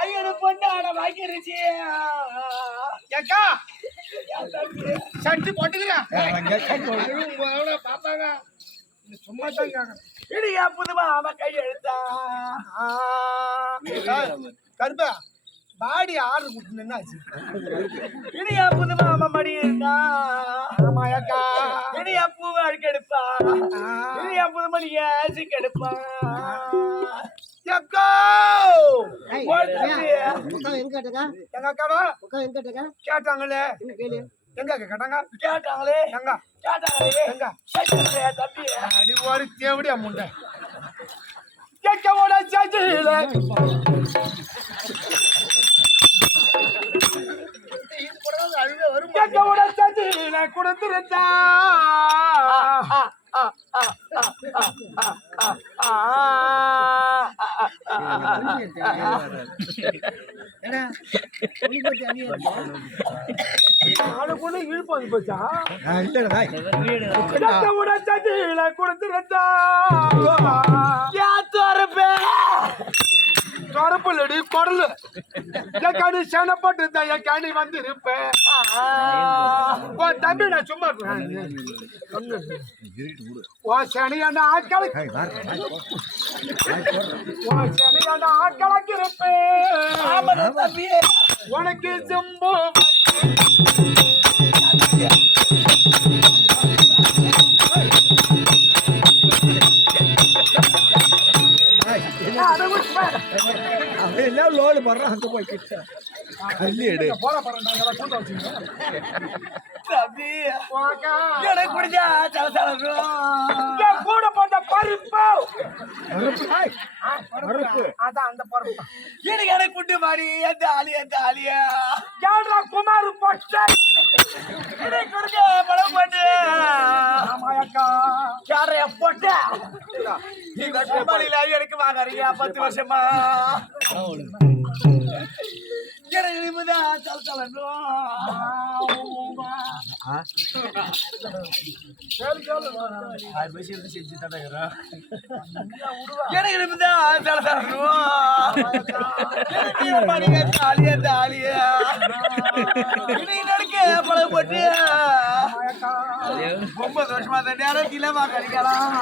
ஐயோ பொண்ணாட வாங்கிருச்சு ஏக்கா சட்டி போட்டுக்கிறேன் பாப்பாங்க சும்மா தான் இடியா புதுமா அவன் கை எடுத்தா கருப்பா பாடி ஆர்டர் கொடுத்து என்னாச்சு இடியா புதுமா அவன் மடி இருந்தா ஆமாக்கா இடியா பூவை அழுக்கெடுப்பா இடியா புதுமணி ஏசி கெடுப்பா எக்கோ எங்க எங்க அக்காவா கேட்டாங்க கேட்டாங்களே எங்க கேட்டாங்க கேட்டாங்களே எங்க கேட்டாங்களே எங்க தம்பி அடி ஒரு தேவடியா முண்டை கேட்கவோட சாச்சியில கேட்கவோட சாச்சியில கொடுத்துருந்தா நாளுக்குள்ள இழுப்பாங்க போச்சா கேட்கவோட சாச்சியில கொடுத்துருந்தா தொடப்புலடி குடல் என் கனி சேனப்பட்டு தான் என் கனி வந்து இருப்பேன் தம்பி நான் சும்மா சனியான ஆட்களை சனியான ஆட்களுக்கு இருப்பேன் உனக்கு ஜம்பு லோடு போடுறான் அங்க போய் கிட்ட எனக்கு பிடிச்சா கூட போட்ட பருப்பு அதான் அந்த பருப்பு எனக்கு புட்டு மாறி எந்த ஆலியா யாரா குமார் போட்ட கொடுக்க படம் போட்டு ஆமாக்கா யாரைய போட்ட நீங்க சம்பாதில எனக்கு வாங்கறீங்க 10 வருஷமா எனக்கு நிமிதான் எனக்கு படம் போட்டு 9 வருஷமா நேரம் கிலமா கிடைக்கலாம்